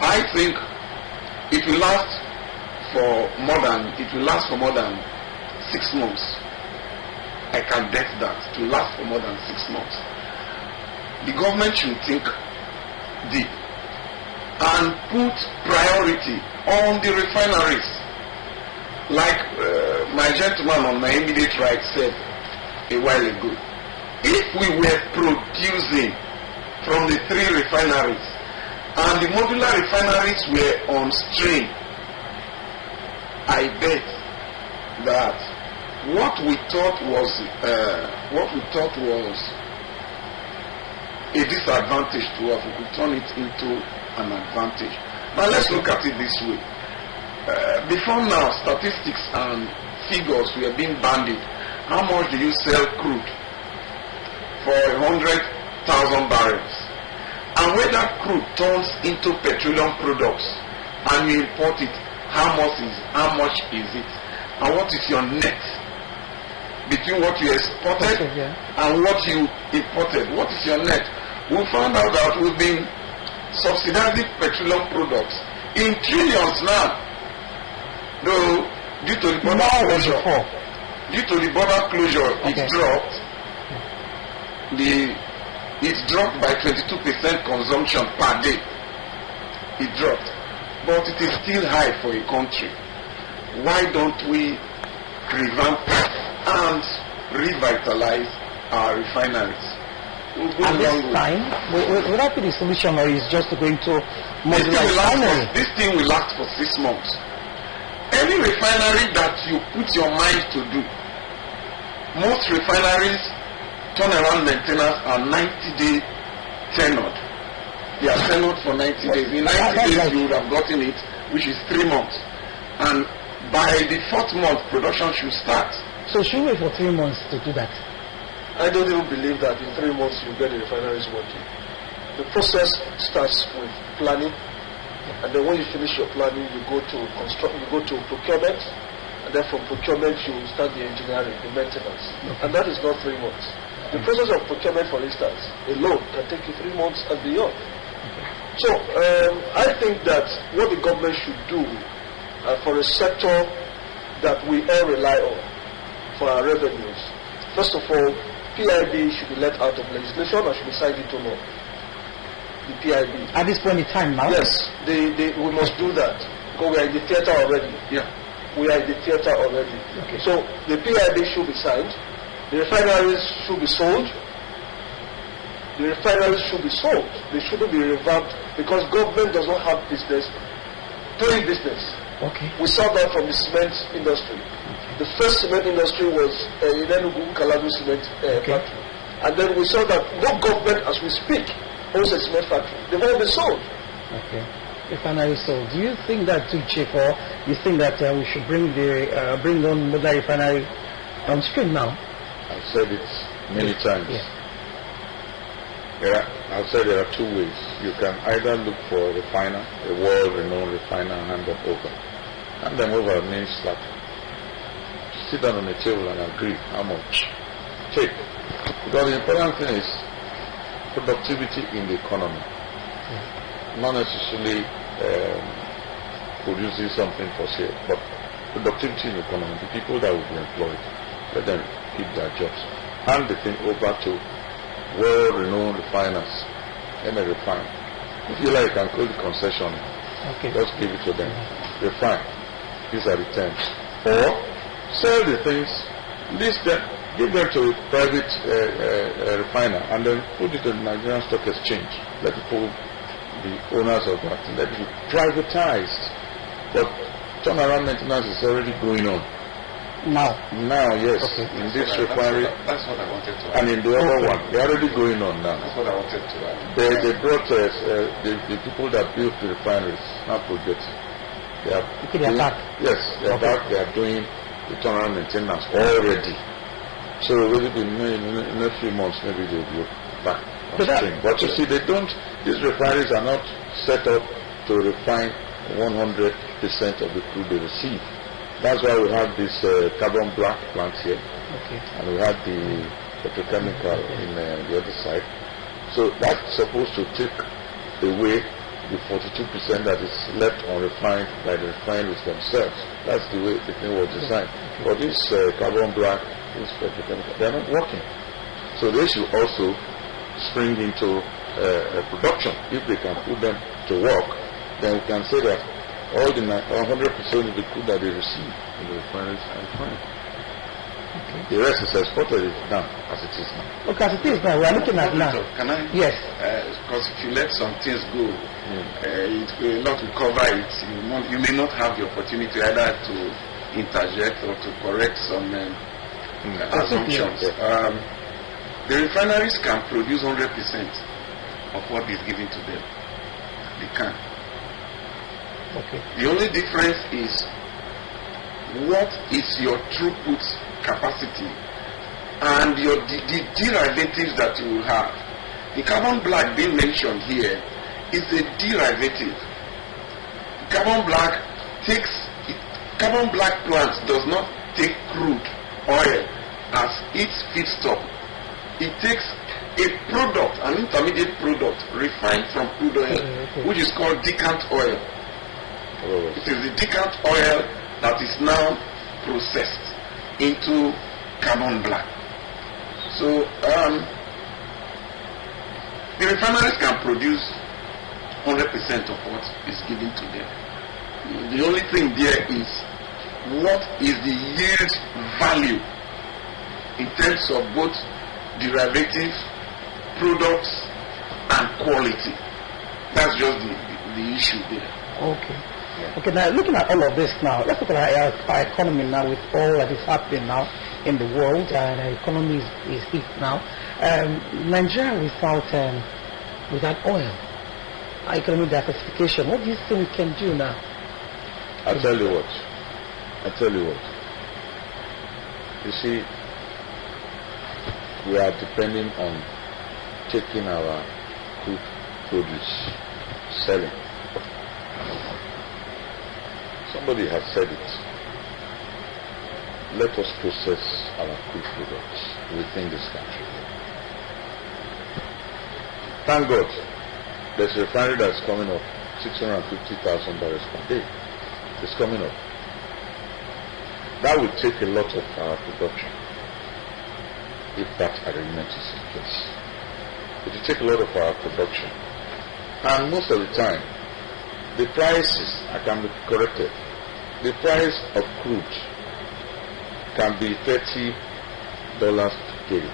I think it will last for more than 6 months. I can bet that it will last for more than 6 months. The government should think deep and put priority on the refineries. Like my gentleman on my immediate right said a while ago, if we were producing from the 3 refineries and the modular refineries were on stream, I bet that what we thought was a disadvantage to us, we could turn it into an advantage. Now let's look at it this way. Before now, statistics and figures were being bandied. How much do you sell crude for 100,000 barrels? And when that crude turns into petroleum products and you import it, how much is it? And what is your net between what you exported and what you imported? What is your net? We found out that we've been subsidizing petroleum products in trillions now. Though due to the border closure, it dropped. It dropped by 22% consumption per day. It dropped, but it is still high for a country. Why don't we revamp and revitalize our refineries? At this time, will that be the solution, or is just going to modular refinery? This thing will last for 6 months. Any refinery that you put your mind to do, most refineries turnaround maintenance are 90-day tenured. They are tenured for 90 days. In 90 days you would have gotten it, which is 3 months. And by the 4th month, production should start. So should we wait for 3 months to do that? I don't even believe that in 3 months you get the refineries working. The process starts with planning, and then when you finish your planning, you go to procurement, and then from procurement you start the engineering, the maintenance. And that is not 3 months. The process of procurement, for instance, alone can take you 3 months and beyond. So I think that what the government should do for a sector that we all rely on for our revenues, first of all, PIB should be let out of legislation or should be signed into law. The PIB. At this point in time now? Yes, we must do that because we are in the theater already. Yeah. We are in the theater already. Okay. So the PIB should be signed, the refineries should be sold, The refineries should be sold. They shouldn't be revamped because government does not have business doing business. Okay. We saw that from the cement industry. The first cement industry was in Enugu, Kaladu Cement Factory. And then we saw that no government, as we speak, owns a cement factory. They've all been sold. Okay. Refinery sold. Do you think that too, Chief, or you think that we should bring on Moda refinery on stream now? I've said it many times. I've said there are two ways. You can either look for a refiner, a world-renowned refiner, and hand them over. Hand them over means that sit down on the table and agree how much. Take. Because the important thing is productivity in the economy. Not necessarily producing something for sale, but productivity in the economy. The people that will be employed, let them keep their jobs. Hand the thing over to world-renowned refiners and they refine. If you like, you can call the concession. Okay. Just give it to them. Refine. These are the terms. Or sell the things, list them, give them to a private refiner, and then put it on the Nigerian Stock Exchange. Let people, the owners of that, let it be privatized. But turnaround maintenance is already going on. Now, yes. Okay. In this refinery, that's what I wanted to add. and in the other one, they're already going on now. That's what I wanted to add. They brought the people that built the refineries, not projects. They are they're back. Yes, they're back. They are doing the turnaround maintenance already. So maybe in a few months, maybe they'll be back on stream. But you see, these refineries are not set up to refine 100% of the crude they receive. That's why we have this carbon black plant here, and we have the petrochemical in the other side. So that's supposed to take away the 42% that is left unrefined by the refineries themselves. That's the way the thing was designed. But this carbon black, this petrochemical, they're not working. So they should also spring into production. If they can put them to work, then we can say that all the 100% of the crude that they receive in the refineries are refined. The rest is exported now, as it is now. Okay, as it is now, we are looking at now. Can I? Yes. Because if you let some things go, a lot will cover it. You may not have the opportunity either to interject or to correct some assumptions. The refineries can produce 100% of what is given to them. They can. Okay. The only difference is what is your throughput capacity and the derivatives that you will have. The carbon black being mentioned here is a derivative. Carbon black plant does not take crude oil as its feedstock. It takes a product, an intermediate product refined from crude oil, which is called decant oil. It is the decant oil that is now processed into carbon black. So the refineries can produce 100% of what is given to them. The only thing there is what is the yield value in terms of both derivative products and quality. That's just the issue there. Okay. Okay, now looking at all of this now, let's look at our economy now with all that is happening now in the world, and our economy is hit now. Nigeria without oil, our economic diversification, what do you think we can do now? I tell you what. You see, we are depending on taking our crude produce, selling. Somebody has said it. Let us process our crude products within this country. Thank God, there's a refinery that's coming up, 650,000 barrels per day. It's coming up. That will take a lot of our production if that arrangement is in place. It will take a lot of our production. And most of the time, the prices, I can be corrected, the price of crude can be $30 per day.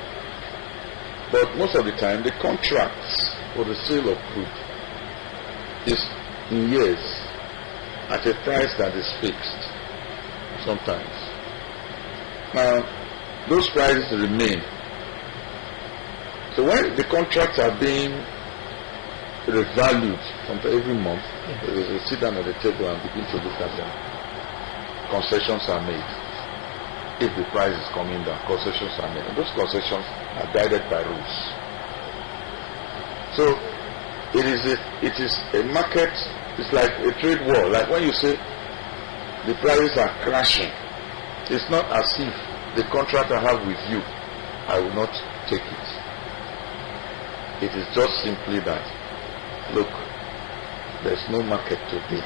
But most of the time, the contracts for the sale of crude is in years at a price that is fixed sometimes. Now, those prices remain. So when the contracts are being revalued from every month, they sit down at the table and begin to look at them. Concessions are made. If the price is coming down, concessions are made. And those concessions are guided by rules. So it is a market, it's like a trade war. Like when you say the prices are crashing, it's not as if the contract I have with you, I will not take it. It is just simply that, look, there's no market today.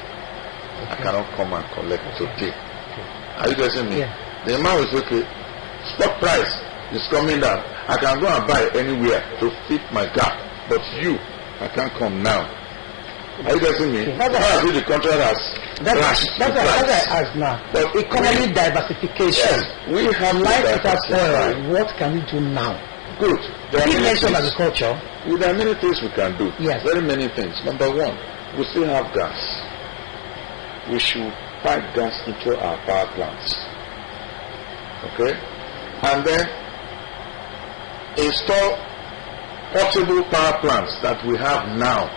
I cannot come and collect today. Are you getting me? The amount is okay. Spot price is coming down. I can go and buy anywhere to fit my gap. But you, I can't come now. Are you getting me? That's why the contract has crashed. That's what I ask now. But economic diversification. Yes, we have life without oil. What can we do now? Good. You mentioned agriculture. There are many things we can do. Yes. Very many things. Number one, we still have gas. We should pipe gas into our power plants. Okay? And then install portable power plants that we have now.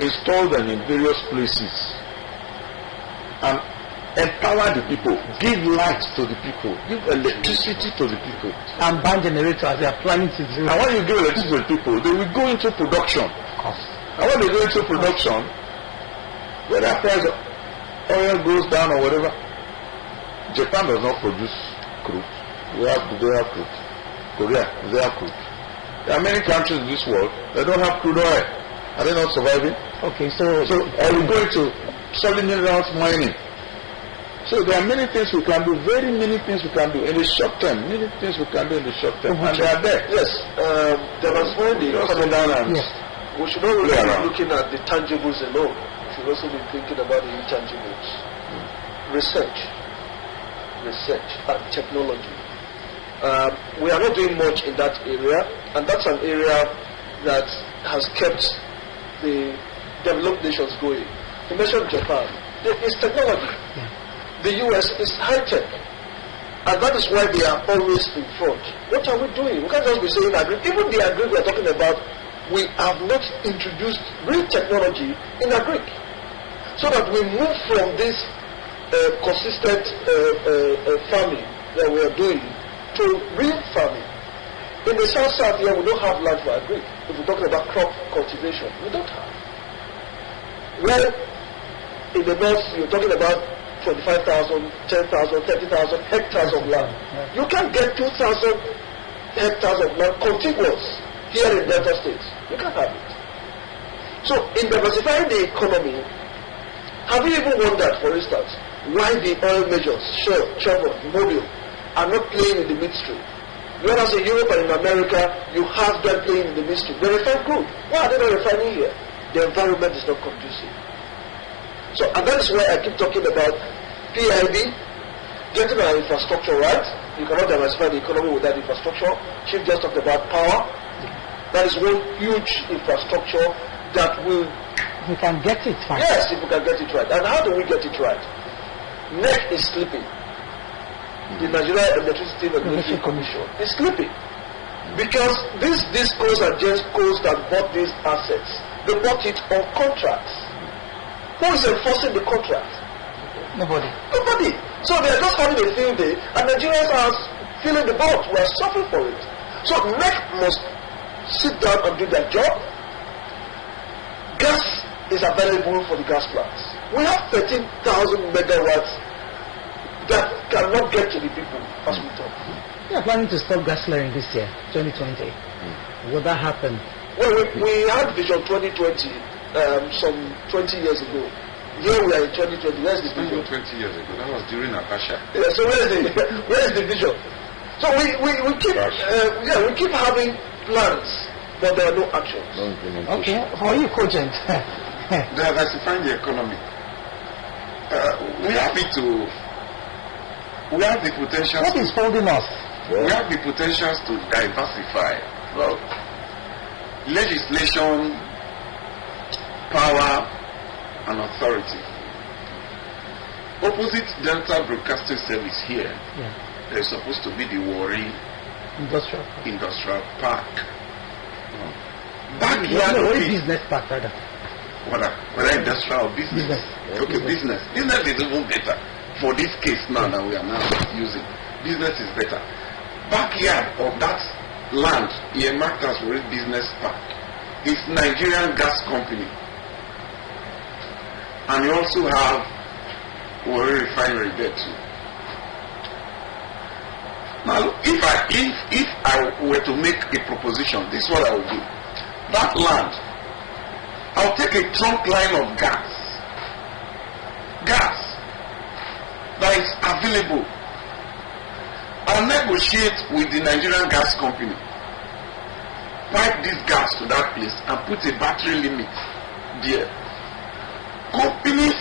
Install them in various places. And empower the people. Give light to the people. Give electricity to the people. And ban generators as they are planning to do. And when you give electricity to the people, they will go into production. And when they go into production, whether price of oil goes down or whatever, Japan does not produce crude. Do they have crude? Korea, do they have crude? There are many countries in this world that don't have crude oil. Are they not surviving? Okay, so are we going to solid minerals mining? So there are many things we can do, very many things we can do in the short term, many things we can do in the short term. And they are there. Yes, demonstrating the economy. Yes. We should not really be looking at the tangibles alone. We should also be thinking about the intangibles. Research and technology. We are not doing much in that area, and that's an area that has kept the developed nations going. You mentioned Japan. It's technology. Yeah. The US is high-tech. And that is why they are always in front. What are we doing? We can't just be saying agri. Even the agri we are talking about, we have not introduced real technology in agri. So that we move from this consistent farming that we are doing to real farming. In the south here, we don't have land for agri. If we're talking about crop cultivation, we don't have. Well, in the north, you're talking about 25,000, 10,000, 30,000 hectares of land. You can't get 2,000 hectares of land contiguous here in Delta States. You can't have it. So, in diversifying the economy, have you even wondered, for instance, why the oil majors, Shell, Chevron, Mobil, are not playing in the midstream? Whereas in Europe and in America, you have them playing in the midstream. They refine crude. Why are they not refining here? The environment is not conducive. So, and that is why I keep talking about PIB, getting our infrastructure right. You cannot diversify the economy without infrastructure. Chief just talked about power. That is one huge infrastructure that will... If we can get it right. Yes, if we can get it right. And how do we get it right? NEC is sleeping. The Nigeria Electricity Regulatory Commission is sleeping. Because this goes against those that bought these assets. They bought it on contracts. Who is enforcing the contract? Nobody. So they are just having a field day, and Nigerians are feeling the boat. We are suffering for it. So NEC must sit down and do their job. Gas is available for the gas plants. We have 13,000 megawatts that cannot get to the people as we talk. We are planning to stop gas flaring this year, 2020. Will that happen? Well, we had Vision 2020 some 20 years ago. Here we are in 2020. Where is the vision? 20 years ago. That was during Akasha. Yeah, so where is the vision? So we keep having plans, but there are no actions. No implementation. Okay, for you, Cogent. Diversifying the economy. We have the potential. What is holding us? We have the potentials to diversify. Well, legislation, power, and authority. Opposite Delta Broadcasting Service here, there's supposed to be the Warri Industrial Park. Backyard of it. Business park, rather. Whether industrial or business. Okay, business. Business is even better for this case now that we are now using. Business is better. Backyard of that land earmarked as Warri Business Park is Nigerian Gas Company, and you also have Warri Refinery there too. Now, if I were to make a proposition, this is what I would do. That land, I'll take a trunk line of gas that is available. I'll negotiate with the Nigerian Gas Company, pipe this gas to that place and put a battery limit there. Companies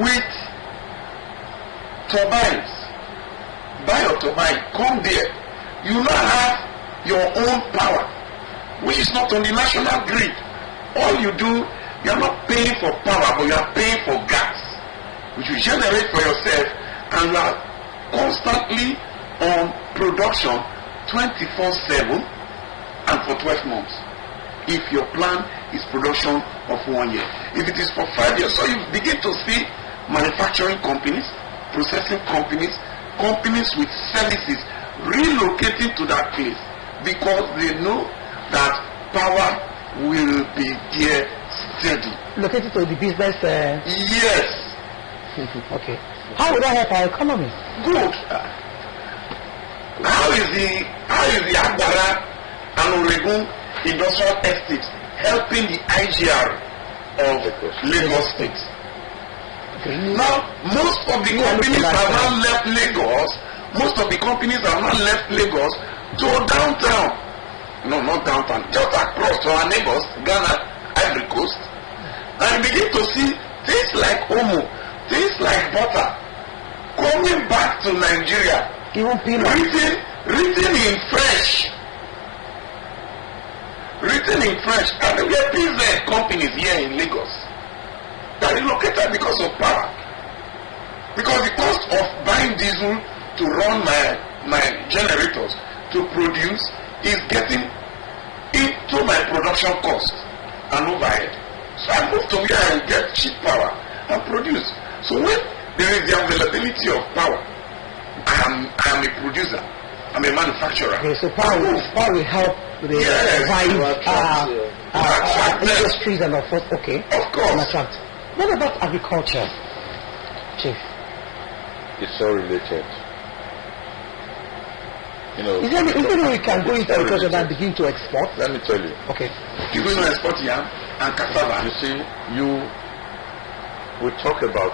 with turbines, buy your turbine, come there. You now have your own power, which is not on the national grid. All you do, you are not paying for power, but you are paying for gas, which you generate for yourself, and you are constantly on production 24/7 and for 12 months. If your plan is production of 1 year, if it is for 5 years, so you begin to see manufacturing companies, processing companies, companies with services relocating to that place because they know that power will be there steady. Located to the business. Yes. Okay. How would that help our economy? Good. How is the Agbara and Oregun industrial estate helping the IGR of Lagos State? Okay. Now, most of the companies have now left Lagos. Most of the companies have now left Lagos to downtown. No, not downtown. Just across to our neighbors, Ghana, Ivory Coast, and begin to see things like Omo, things like butter, coming back to Nigeria. Even peanuts. Written in French. Written in French. And we have PZ companies here in Lagos that are relocated because of power. Because the cost of buying diesel to run my generators to produce is getting into my production cost and overhead. So I move to where I get cheap power and produce. So when there is the availability of power, I am a producer, I'm a manufacturer. Okay, so power will help the industries and of course, okay. Of course. What about agriculture, Chief? It's all related. You know, is there any way we can go into agriculture and begin to export? Let me tell you. Okay. You're going to export yam and cassava. You see, we talk about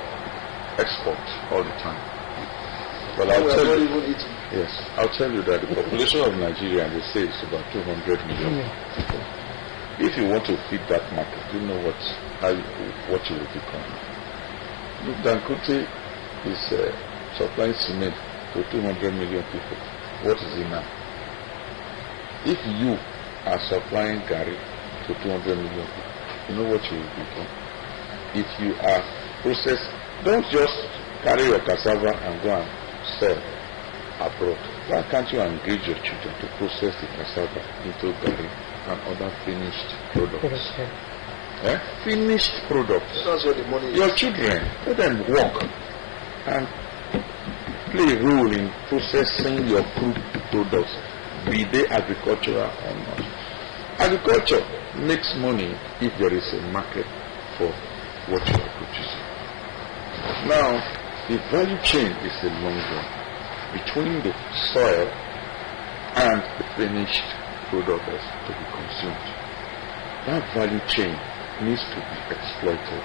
export all the time. But I'll tell you, yes, I'll tell you that the population of Nigeria, they say it's about 200 million people. If you want to feed that market, you know what you will become. Look, Dangote is supplying cement to 200 million people. What is it now? If you are supplying Gary to 200 million people, you know what you will become? If you are processed, don't just carry your cassava and go and sell abroad. Why can't you engage your children to process the cassava into Gary and other finished products? Finished products. That's where the money is. Your children, let them work and play a role in processing your food products, be they agricultural or not. Agriculture makes money if there is a market for what you are producing. Now, the value chain is a long one between the soil and the finished product that's to be consumed. That value chain needs to be exploited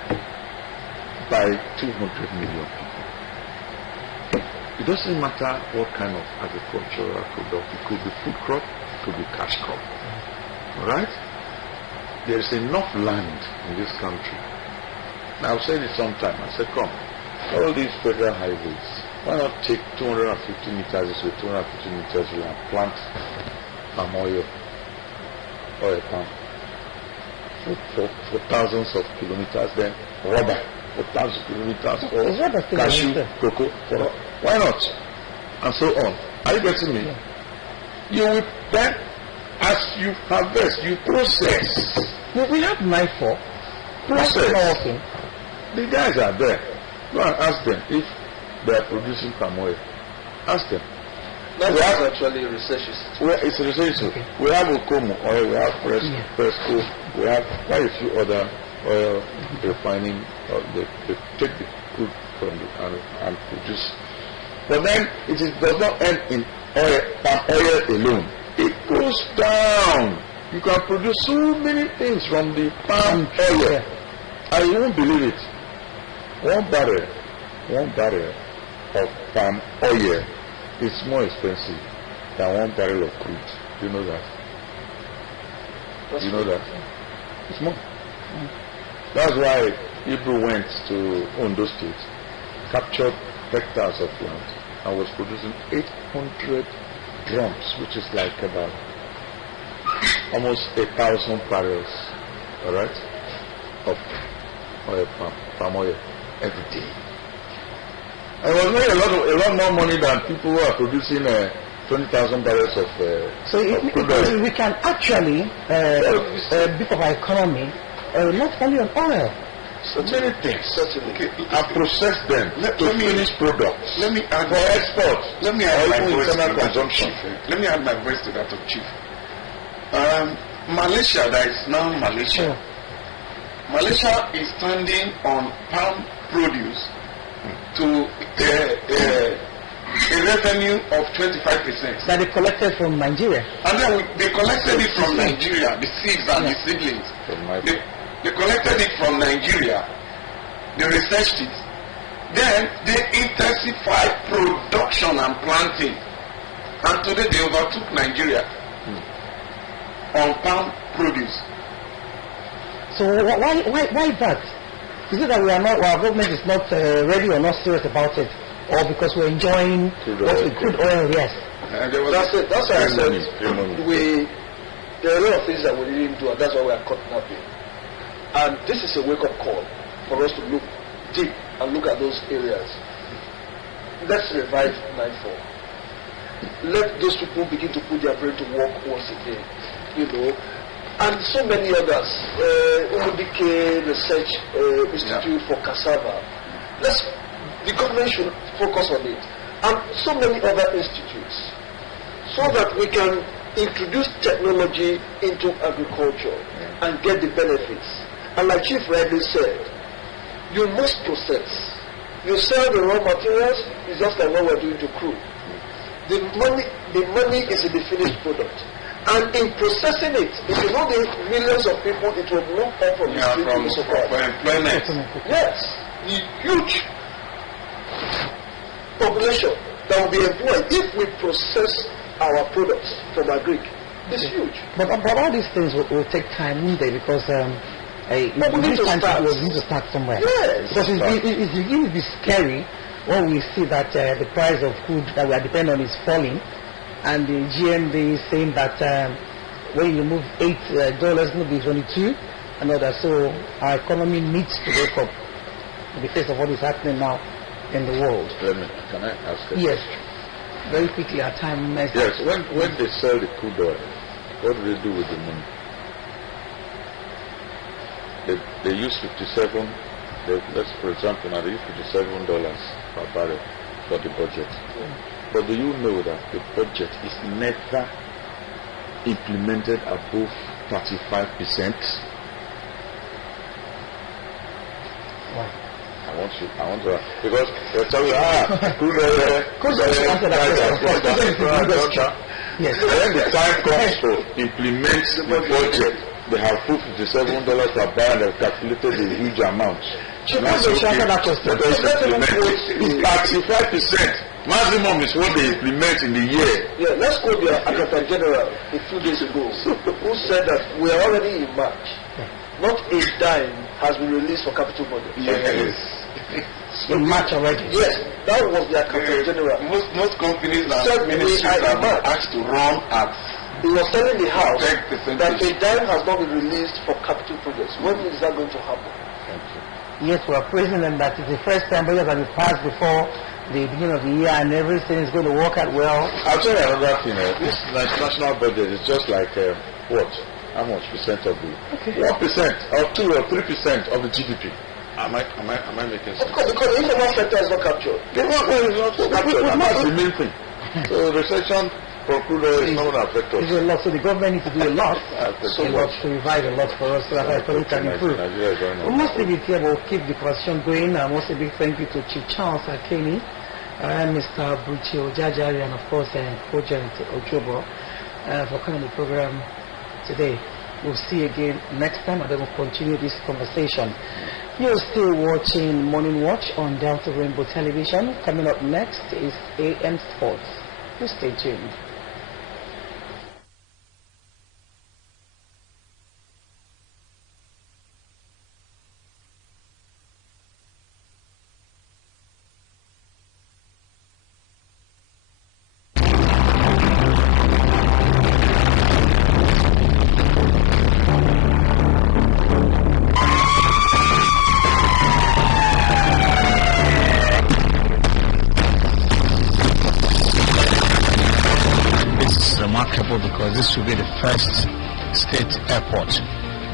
by 200 million people. It doesn't matter what kind of agricultural product. It could be food crop, it could be cash crop. Alright? There is enough land in this country. Now I've said it sometime. I said, come, all these federal highways, why not take 250 meters this way, 250 meters here and plant palm oil palm. for thousands of kilometers, then rubber for thousands of kilometers, or Is rubber still cashew, existing? cocoa, for why not? And so on. Are you getting me? Yeah. You will then, as you harvest, you process. We have knife for. That's not Process. working. The guys are there. Go and ask them if they are producing palm oil. Ask them. That's We have- actually research institute. It's research. We have Okomo oil, we have Fresco, we have quite a few other oil refining. They take the crude from and produce. But then does not end in oil, palm oil alone. It goes down. You can produce so many things from the palm oil. Yeah. And you won't believe it. One barrel of palm oil is more expensive than 1 barrel of crude. You know that? You know that? It's more. That's why people went to Ondo State, captured hectares of land, and was producing 800 drums, which is like about almost 1,000 barrels, all right, of oil, palm oil every day. And it was made a lot more money than people who are producing 20,000 barrels of So of crude oil. we can actually beef up our economy, not only on oil. So many things. Okay, And process them to let me- finished products let me add for export. Let me add or my even voice to internal that of consumption. Chief. Let me add my voice to that of Chief. Malaysia, that is now Malaysia. Malaysia is standing on palm produce to a revenue of 25%. That they collected from Nigeria. And then they collected it from Nigeria, the seeds and the seedlings. From my They collected it from Nigeria. They researched it. Then they intensified production and planting. And today they overtook Nigeria on palm produce. So why that? Is it that our government is not ready or not serious about it, or because we're enjoying Crude oil. crude oil? Yes. There was That's it. That's why I Money. said there are a lot of things that we didn't do, and that's why we are caught napping. And this is a wake-up call for us to look deep and look at those areas. Let's revive 9-4. Let those people begin to put their brain to work once again. You know, and so many others. Umudike Research Institute for Cassava. The government should focus on it, and so many other institutes, so that we can introduce technology into agriculture and get the benefits. And like Chief rightly said, you must process. You sell the raw materials, it's just like what we're doing to crude. The money is in the finished product. And in processing it, if you know the millions of people, it will not come from the street to the for supply. employment. Yes, the huge population that will be employed if we process our products from agric. It's huge. But all these things will take time, won't they? Because we need to start. we need to start somewhere. Yes. Because it's beginning to be scary when we see that the price of food that we are dependent on is falling, and the GMD is saying that when you move $8, it's going to be 22, and all that. So our economy needs to wake up in the face of what is happening now in the world. Can I ask a Yes. question? Very quickly, our time. Yes, when they sell the crude oil, what do they do with the money? They use 57, for example, now they use $57 per barrel for the budget. But do you know that the budget is never implemented above 35%? Wow. I want to, because they'll tell you, crude oil, Yes. when the time comes to implement the budget, they have put $57 per barrel, they've calculated a huge amount. Chief, That's let me okay. answer that question. Let us implement it. It's 35%. Maximum is what they implement in the year. Yeah, let's quote the Accountant General a few days ago, who said that we are already in March. Not a dime has been released for capital budget. Yes. In March already. Yes, that was the Accountant General. Most companies Said and we ministries are have been mad. asked to run at He was telling the House Correct that percentage. a dime has not been released for capital projects. When is that going to happen? Yes, we are praising them that it's the first time budget has been passed before the beginning of the year and everything is going to work out well. I'll tell you another thing. This national budget is just like what? How much percent of the 1% or 2 or 3% of the GDP? Am I making sense? Of course, because the informal sector is not captured. The worker is not captured, and that's the main thing. So recession concluder is not going to affect us. There's a lot, so the government needs to do a lot, to revise a lot for us so that our economy can improve. We must leave it here, but we'll keep the conversation going. I must say a big thank you to Chief Charles Akeni, Mr. Buchi Ojajari, and of course Kojent Ojobo for coming on the program today. We'll see you again next time, and then we'll continue this conversation. You're still watching Morning Watch on Delta Rainbow Television. Coming up next is AM Sports. You stay tuned. Because this will be the first state airport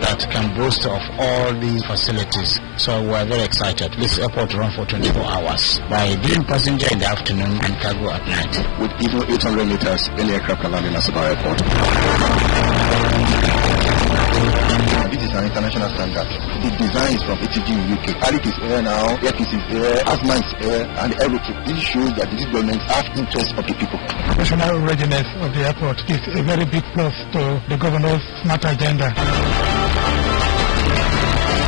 that can boast of all these facilities. So we're very excited. This airport runs for 24 hours by doing passenger in the afternoon and cargo at night. With even 800 meters, any aircraft can land in Asaba Airport. This is an international standard. The design is from ATG in UK. Alic is here now, Airpeace is here, Asma is here, and everything. This shows that this government has interest of the people. National readiness of the airport is a very big plus to the governor's smart agenda.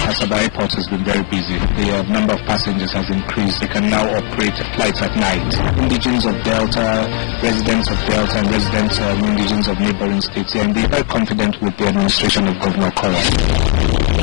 Asaba Airport has been very busy. The number of passengers has increased. They can now operate flights at night. Indigenes of Delta, residents of Delta, and residents indigenes of neighboring states, and they're very confident with the administration of Governor Kora.